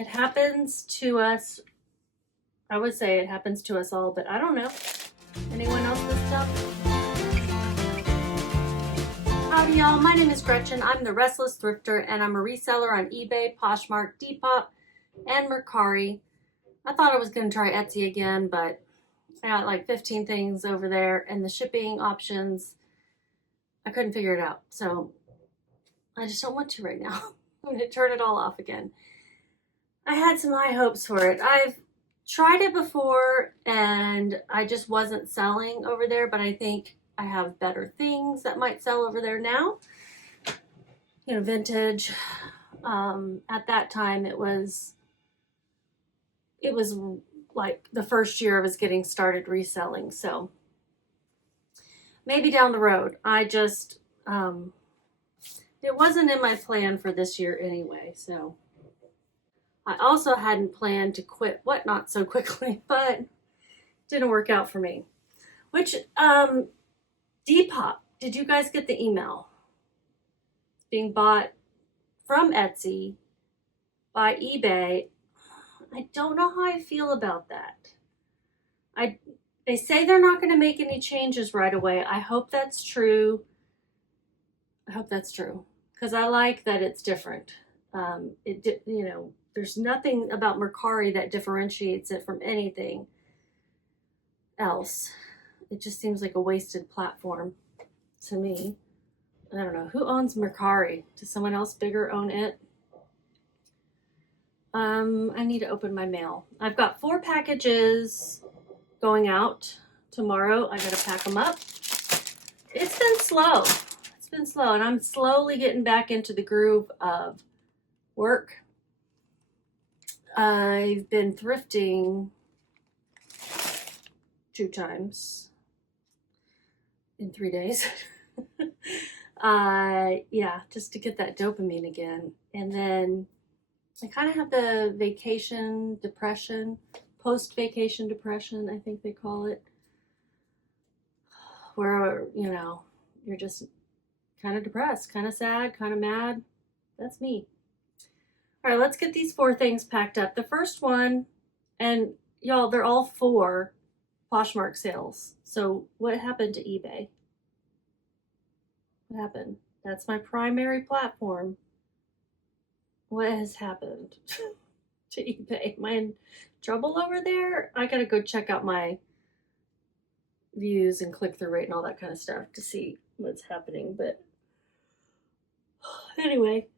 It happens to us. I would say it happens to us all, but I don't know. Anyone else with stuff? Howdy y'all, my name is Gretchen. I'm the Restless Thrifter and I'm a reseller on eBay, Poshmark, Depop, and Mercari. I thought I was going to try Etsy again, but I got like 15 things over there and the shipping options, I couldn't figure it out. So I just don't want to right now. I'm going to turn it all off again. I had some high hopes for it. I've tried it before and I just wasn't selling over there, but I think I have better things that might sell over there now. You know, vintage. At that time it was like the first year I was getting started reselling. So maybe down the road. I just, it wasn't in my plan for this year anyway. So I also hadn't planned to quit Whatnot so quickly, but didn't work out for me. Which, Depop, did you guys get the email? It's being bought from Etsy by eBay. I don't know how I feel about that. They say they're not going to make any changes right away. I hope that's true. I hope that's true because I like that it's different. You know, there's nothing about Mercari that differentiates it from anything else. It just seems like a wasted platform to me. I don't know. Who owns Mercari? Does someone else bigger own it? I need to open my mail. I've got 4 packages going out tomorrow. I gotta pack them up. It's been slow. It's been slow, and I'm slowly getting back into the groove of work. I've been thrifting 2 times in 3 days. Yeah, just to get that dopamine again. And then I kind of have the vacation depression, post-vacation depression, I think they call it, where, you know, you're just kind of depressed, kind of sad, kind of mad. That's me. All right, let's get these 4 things packed up. The first one, and y'all, they're all 4 Poshmark sales. So what happened to eBay? What happened? That's my primary platform. What has happened to eBay? Am I in trouble over there? I gotta go check out my views and click-through rate and all that kind of stuff to see what's happening. But anyway,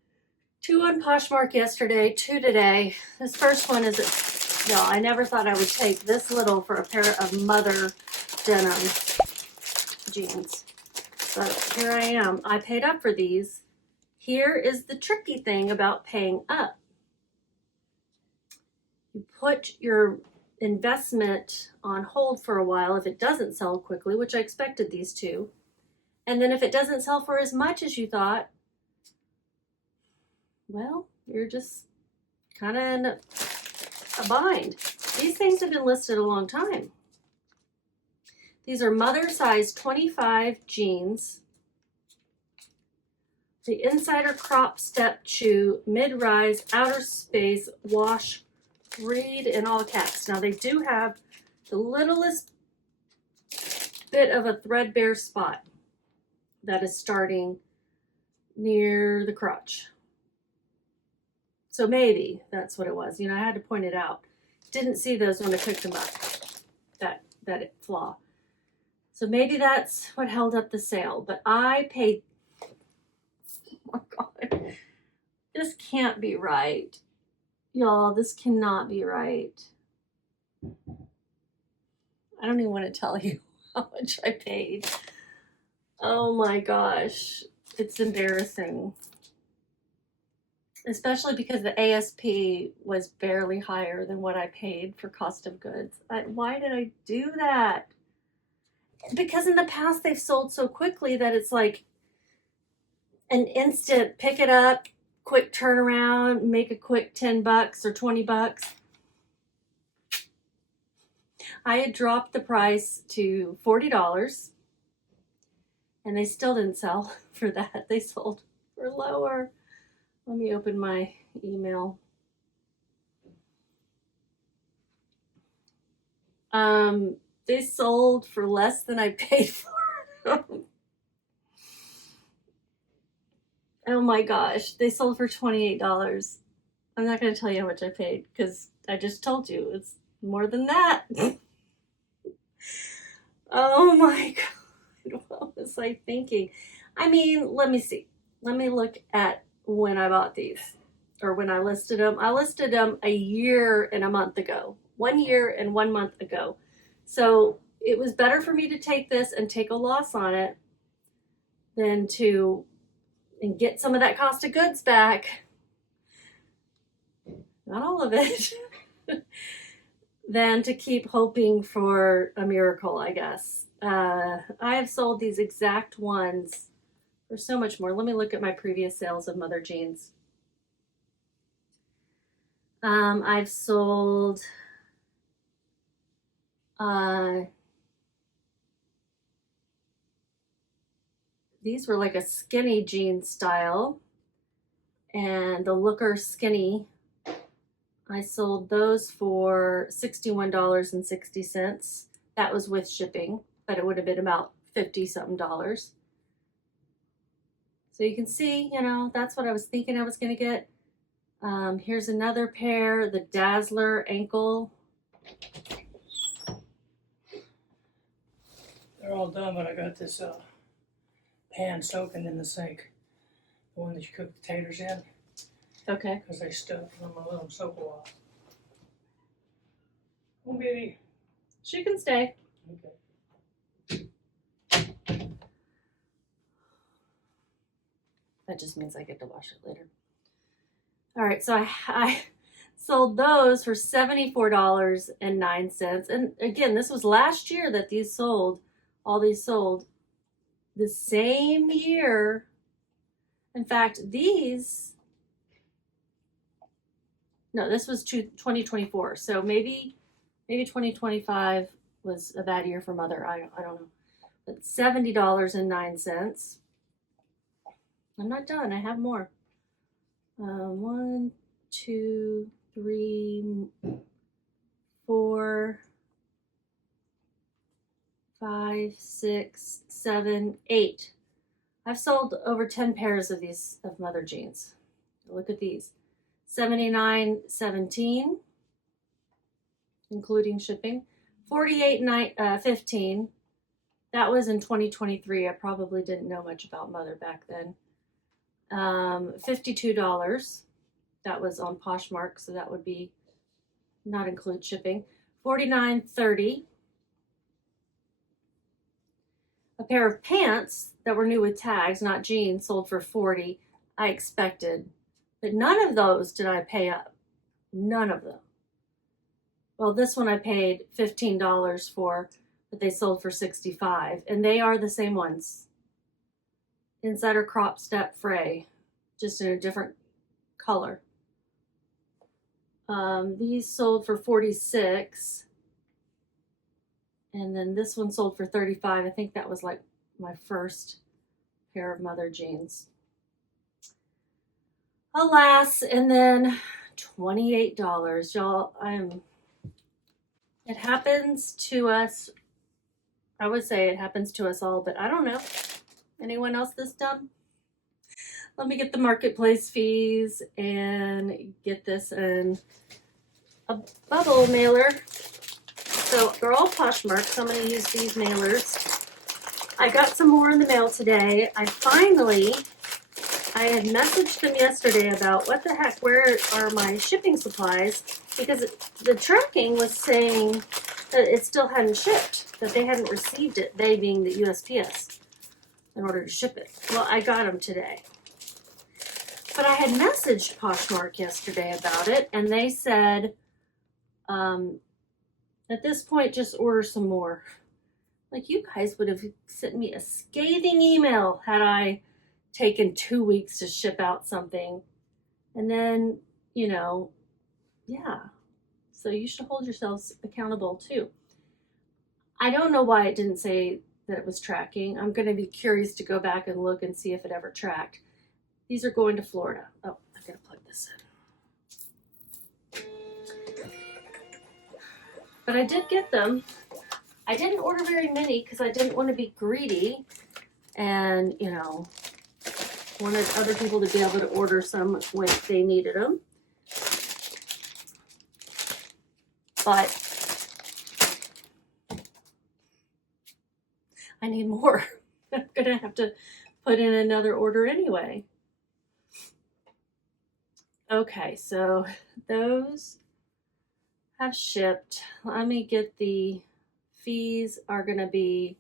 2 on Poshmark yesterday, 2 today. This first one is, y'all, I never thought I would take this little for a pair of mother denim jeans. But here I am. I paid up for these. Here is the tricky thing about paying up. You put your investment on hold for a while if it doesn't sell quickly, which I expected these to. And then if it doesn't sell for as much as you thought, well, you're just kind of in a bind. These things have been listed a long time. These are mother size 25 jeans. The Insider Crop Step Chew Mid-Rise Outer Space Wash Read in all caps. Now they do have the littlest bit of a threadbare spot that is starting near the crotch. So maybe that's what it was. You know, I had to point it out. Didn't see those when I picked them up, that flaw. So maybe that's what held up the sale. But I paid, oh my God, this can't be right. Y'all, this cannot be right. I don't even want to tell you how much I paid. Oh my gosh, it's embarrassing. Especially because the ASP was barely higher than what I paid for cost of goods. Why did I do that? Because in the past they've sold so quickly that it's like an instant pick it up, quick turnaround, make a quick $10 or $20. I had dropped the price to $40 and they still didn't sell for that. They sold for lower. Let me open my email. They sold for less than I paid for them. Oh my gosh, they sold for $28. I'm not going to tell you how much I paid because I just told you it's more than that. Oh my God, what was I thinking? I mean, let me see. Let me look at when I bought these or when I listed them. I listed them a year and a month ago, 1 year and 1 month ago. So it was better for me to take this and take a loss on it than to and get some of that cost of goods back. Not all of it. Than to keep hoping for a miracle, I guess. I have sold these exact ones for so much more. Let me look at my previous sales of mother jeans. I've sold these were like a skinny jean style, and the Looker skinny, I sold those for $61.60. That was with shipping, but it would have been about 50 something dollars. So you can see, you know, that's what I was thinking I was going to get. Here's another pair, the Dazzler ankle. They're all done, but I got this pan soaking in the sink. The one that you cook potatoes in. Okay. Because they stuck. I'm going to let them soak a while. Oh, baby. She can stay. Okay. That just means I get to wash it later. All right, so I sold those for $74.09. And again, this was last year that these sold. All these sold the same year. In fact, these, no, this was 2024. So maybe 2025 was a bad year for mother. I don't know. But $70.09. I'm not done. I have more. 1, 2, 3, 4, 5, 6, 7, 8. I've sold over 10 pairs of these of mother jeans. Look at these. $79.17, including shipping. $48.15. That was in 2023. I probably didn't know much about mother back then. $52. That was on Poshmark, so that would be not include shipping. $49.30. A pair of pants that were new with tags, not jeans, sold for $40. I expected, but none of those did I pay up. None of them. Well, this one I paid $15 for, but they sold for $65, and they are the same ones. Insider crop step fray, just in a different color. These sold for $46, and then this one sold for $35. I think that was like my first pair of mother jeans. Alas, and then $28, y'all. It happens to us. I would say it happens to us all, but I don't know. Anyone else this dumb? Let me get the marketplace fees and get this in a bubble mailer. So they're all Poshmark, so I'm going to use these mailers. I got some more in the mail today. I had messaged them yesterday about what the heck, where are my shipping supplies? Because the tracking was saying that it still hadn't shipped, that they hadn't received it, they being the USPS, in order to ship it. Well, I got them today. But I had messaged Poshmark yesterday about it, and they said, at this point, just order some more. Like, you guys would have sent me a scathing email had I taken 2 weeks to ship out something. And then, you know, yeah. So you should hold yourselves accountable too. I don't know why it didn't say that it was tracking. I'm going to be curious to go back and look and see if it ever tracked. These are going to Florida. Oh, I gotta plug this in. But I did get them. I didn't order very many because I didn't want to be greedy and, you know, wanted other people to be able to order some when they needed them. But I need more. I'm gonna have to put in another order anyway. Okay, so those have shipped. Let me get the fees are gonna be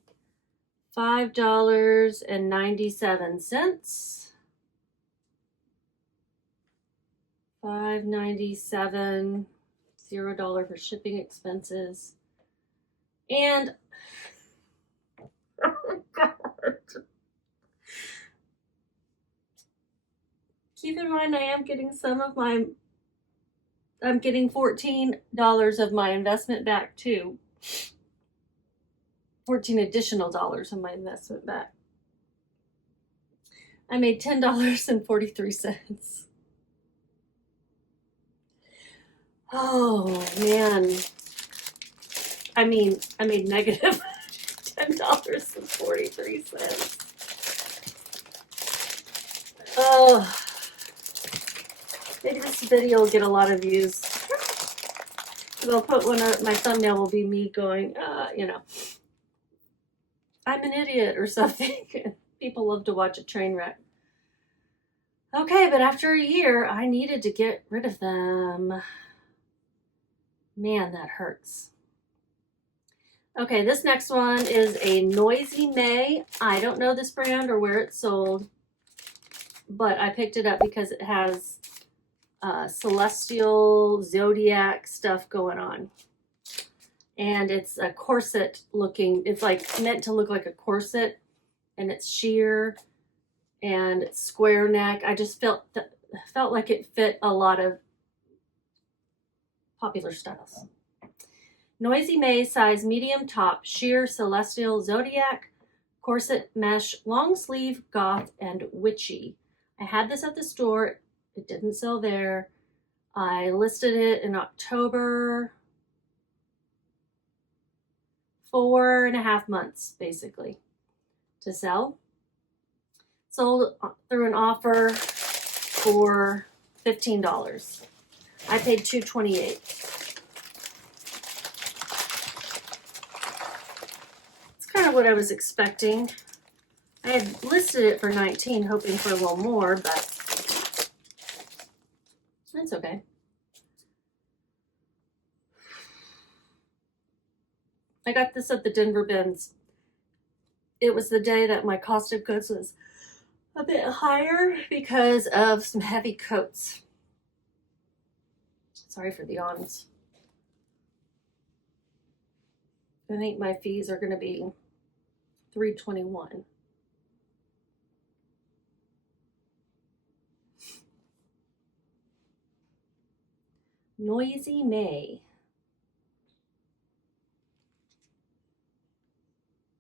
$5.97. $5.97, $0 for shipping expenses. And oh God. Keep in mind, I am getting I'm getting $14 of my investment back too. 14 additional dollars of my investment back. I made $10.43. Oh man. I made negative $10.43. Oh, maybe this video will get a lot of views. I'll put one of my thumbnail will be me going, you know, I'm an idiot or something. People love to watch a train wreck. Okay, but after a year, I needed to get rid of them. Man, that hurts. Okay, this next one is a Noisy May. I don't know this brand or where it's sold, but I picked it up because it has celestial zodiac stuff going on. And it's a corset looking, it's like meant to look like a corset, and it's sheer and it's square neck. I just felt like it fit a lot of popular styles. Noisy May size medium top, sheer celestial zodiac, corset mesh, long sleeve, goth, and witchy. I had this at the store. It didn't sell there. I listed it in October. 4.5 months basically to sell. Sold through an offer for $15. I paid $2.28. It's kind of what I was expecting. I had listed it for $19, hoping for a little more, but it's okay. I got this at the Denver Bins. It was the day that my cost of goods was a bit higher because of some heavy coats. Sorry for the yawns. I think my fees are going to be $3.21. Noisy May.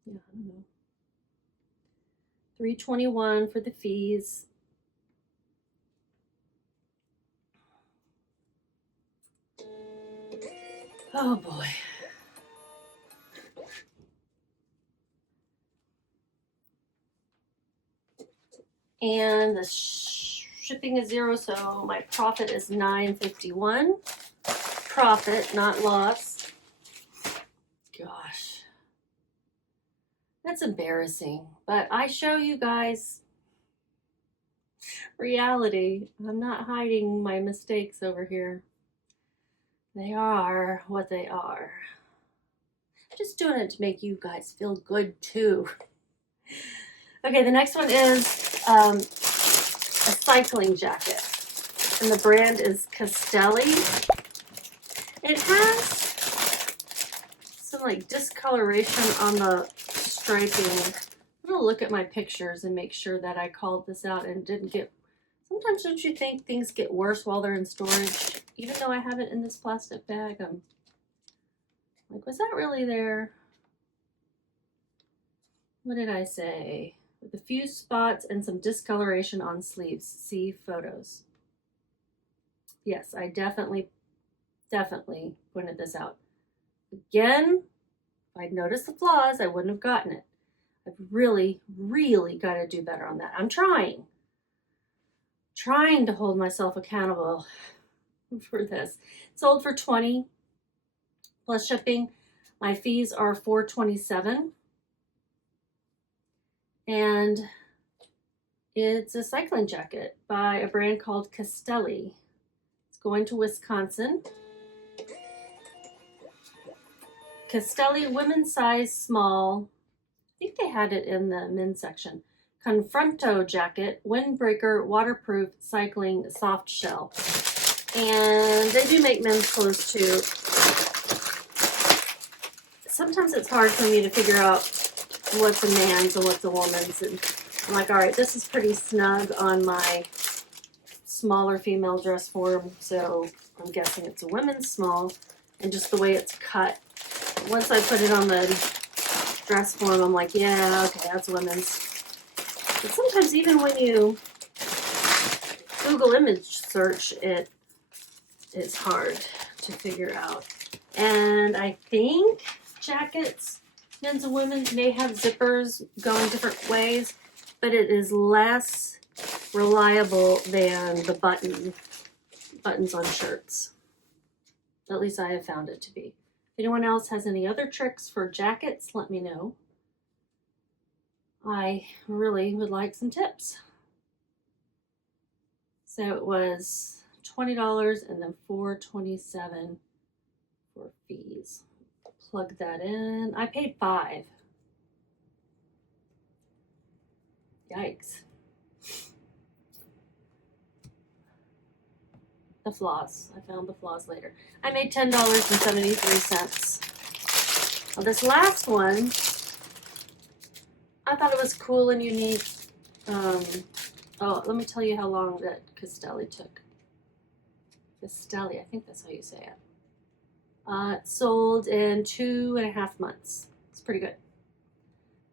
Yeah, I don't know. $3.21 for the fees. Oh boy. And the shipping is $0, so my profit is $9.51. Profit, not loss. Gosh. That's embarrassing, but I show you guys reality. I'm not hiding my mistakes over here. They are what they are. I'm just doing it to make you guys feel good too. Okay, the next one is a cycling jacket, and the brand is Castelli. It has some like discoloration on the striping. I'm gonna look at my pictures and make sure that I called this out and didn't get. Sometimes don't you think things get worse while they're in storage? Even though I have it in this plastic bag, I'm like, was that really there? What did I say? With a few spots and some discoloration on sleeves. See photos. Yes, I definitely pointed this out. Again, if I'd noticed the flaws, I wouldn't have gotten it. I've really, really got to do better on that. I'm trying to hold myself accountable for this. Sold for $20 plus shipping. My fees are $4.27, and it's a cycling jacket by a brand called Castelli. It's going to Wisconsin. Castelli women's size small. I think they had it in the men's section. Confronto jacket, windbreaker, waterproof, cycling, soft shell. And they do make men's clothes too. Sometimes it's hard for me to figure out what's a man's and what's a woman's. And I'm like, all right, this is pretty snug on my smaller female dress form, so I'm guessing it's a women's small. And just the way it's cut, once I put it on the dress form, I'm like, yeah, okay, that's women's. But sometimes even when you Google image search, it's hard to figure out. And I think jackets, men's and women's, may have zippers going different ways, but it is less reliable than the buttons on shirts. At least I have found it to be. If anyone else has any other tricks for jackets, let me know. I really would like some tips. So it was $20 and then $4.27 for fees. Plug that in. I paid $5. Yikes. The flaws. I found the flaws later. I made $10.73. Well, this last one, I thought it was cool and unique. Oh, let me tell you how long that Castelli took. Castelli, I think that's how you say it. It sold in 2.5 months. It's pretty good.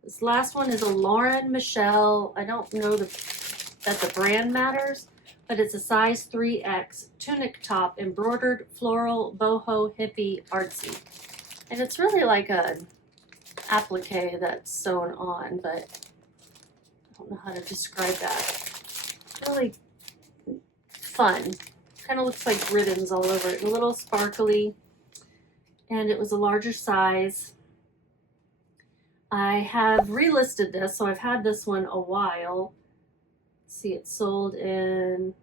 This last one is a Lauren Michelle. I don't know that the brand matters, but it's a size 3X tunic top, embroidered floral boho hippie artsy. And it's really like a applique that's sewn on, but I don't know how to describe that. Really fun. Kind of looks like ribbons all over it. A little sparkly. And it was a larger size. I have relisted this, so I've had this one a while. See, it sold in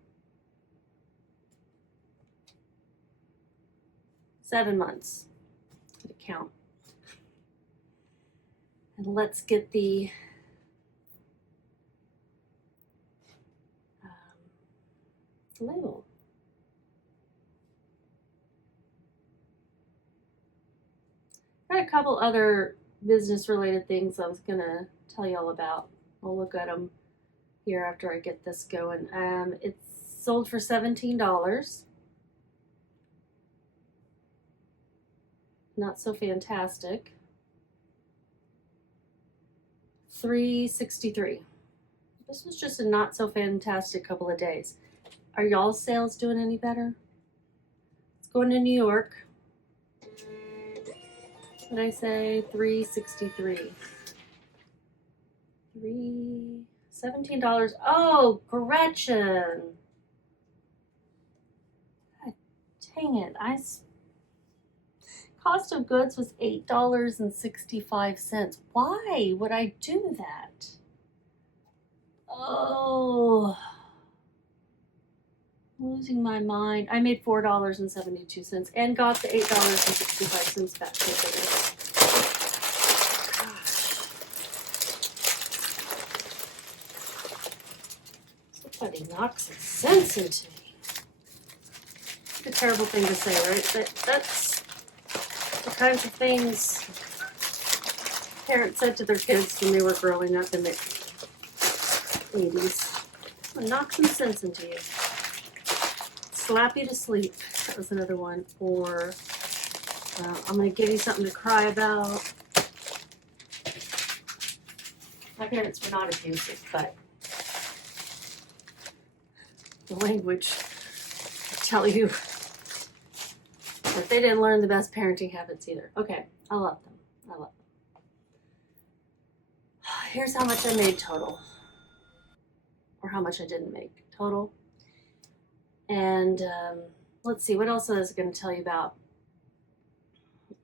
7 months. Did it count? And let's get the label. I had a couple other business related things I was gonna tell y'all about. I'll look at them here after I get this going. It's sold for $17. Not so fantastic. $3.63. This was just a not so fantastic couple of days. Are y'all's sales doing any better? It's going to New York. What did I say? $3.63. $17. Oh, Gretchen. God dang it. Cost of goods was $8.65. Why would I do that? Oh, losing my mind. I made $4.72 and got the $8.65 back. Somebody knocks some sense into me. It's a terrible thing to say, right? But that's the kinds of things parents said to their kids when they were growing up in the 80s. I'm gonna knock some sense into you. Slap you to sleep. That was another one. Or I'm gonna give you something to cry about. My parents were not abusive, but the language, I tell you, But they didn't learn the best parenting habits either. Okay, I love them. I love them. Here's how much I made total. Or how much I didn't make total. And let's see, what else I was going to tell you about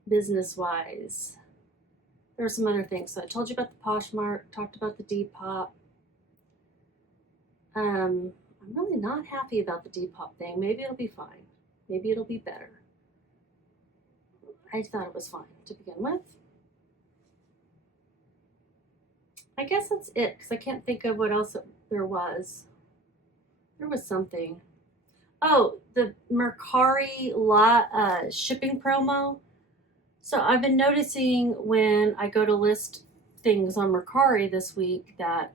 business-wise. There were some other things. So I told you about the Poshmark, talked about the Depop. I'm really not happy about the Depop thing. Maybe it'll be fine. Maybe it'll be better. I thought it was fine to begin with. I guess that's it, because I can't think of what else there was. There was something. Oh, the Mercari shipping promo. So I've been noticing when I go to list things on Mercari this week that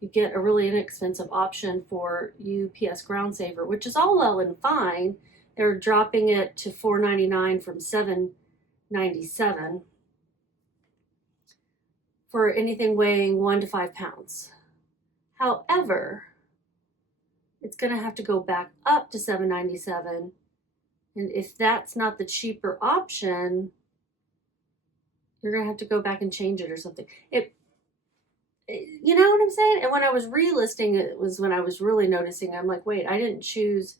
you get a really inexpensive option for UPS Ground Saver, which is all well and fine. They're dropping it to $4.99 from $7.97 for anything weighing 1 to 5 pounds. However, it's going to have to go back up to $7.97, and if that's not the cheaper option, you're going to have to go back and change it or something. You know what I'm saying? And when I was relisting, it was when I was really noticing, I'm like, wait, I didn't choose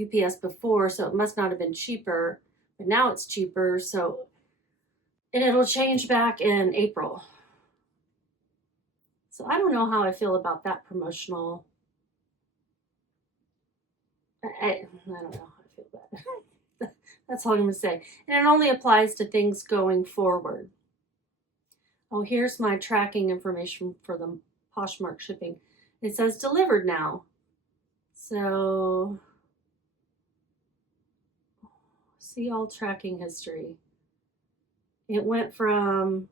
UPS before, so it must not have been cheaper, but now it's cheaper. So, and it'll change back in April. So I don't know how I feel about that promotional. I don't know how I feel about it. That's all I'm going to say. And it only applies to things going forward. Oh, here's my tracking information for the Poshmark shipping. It says delivered now. So, see all tracking history. It went from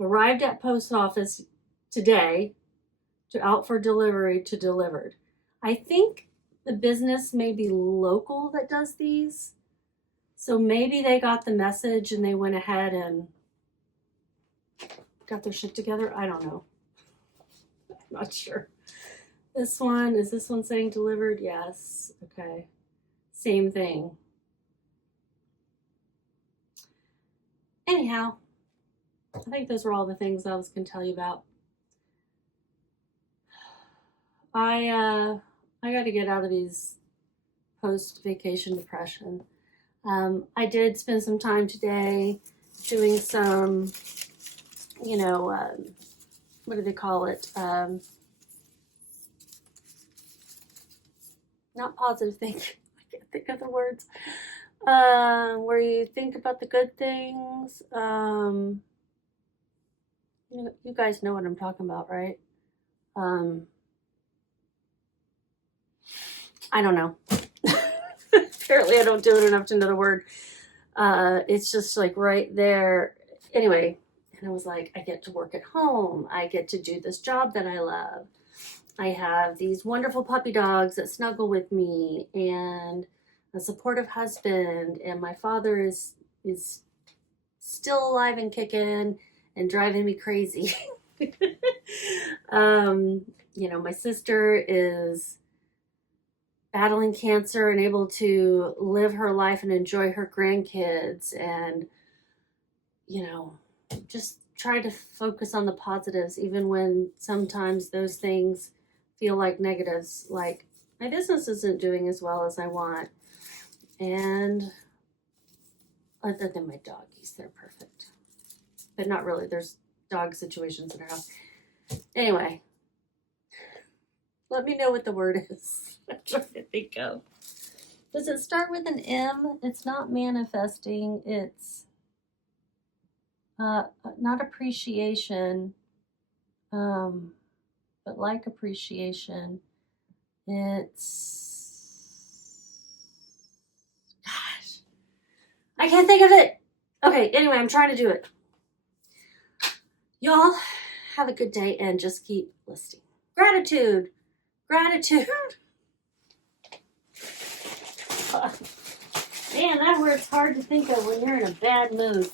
arrived at post office today to out for delivery to delivered. I think the business may be local that does these. So maybe they got the message and they went ahead and got their shit together. I don't know. I'm not sure. Is this one saying delivered? Yes. Okay. Same thing. Anyhow, I think those were all the things I was going to tell you about. I got to get out of these post-vacation depression. I did spend some time today doing some, what do they call it? Not positive thinking. I can't think of the words. Where you think about the good things. You guys know what I'm talking about, right? I don't know. Apparently I don't do it enough to know the word. It's just like right there. Anyway, and I was like, I get to work at home. I get to do this job that I love. I have these wonderful puppy dogs that snuggle with me, and a supportive husband, and my father is still alive and kicking and driving me crazy. My sister is battling cancer and able to live her life and enjoy her grandkids, and just try to focus on the positives, even when sometimes those things feel like negatives, like my business isn't doing as well as I want. And other than my doggies, they're perfect. But not really. There's dog situations in our house. Anyway, let me know what the word is. I'm trying to think of. Does it start with an M? It's not manifesting. It's not appreciation, but like appreciation. Gosh, I can't think of it. Okay, anyway, I'm trying to do it. Y'all have a good day and just keep listing. Gratitude. Man, that word's hard to think of when you're in a bad mood.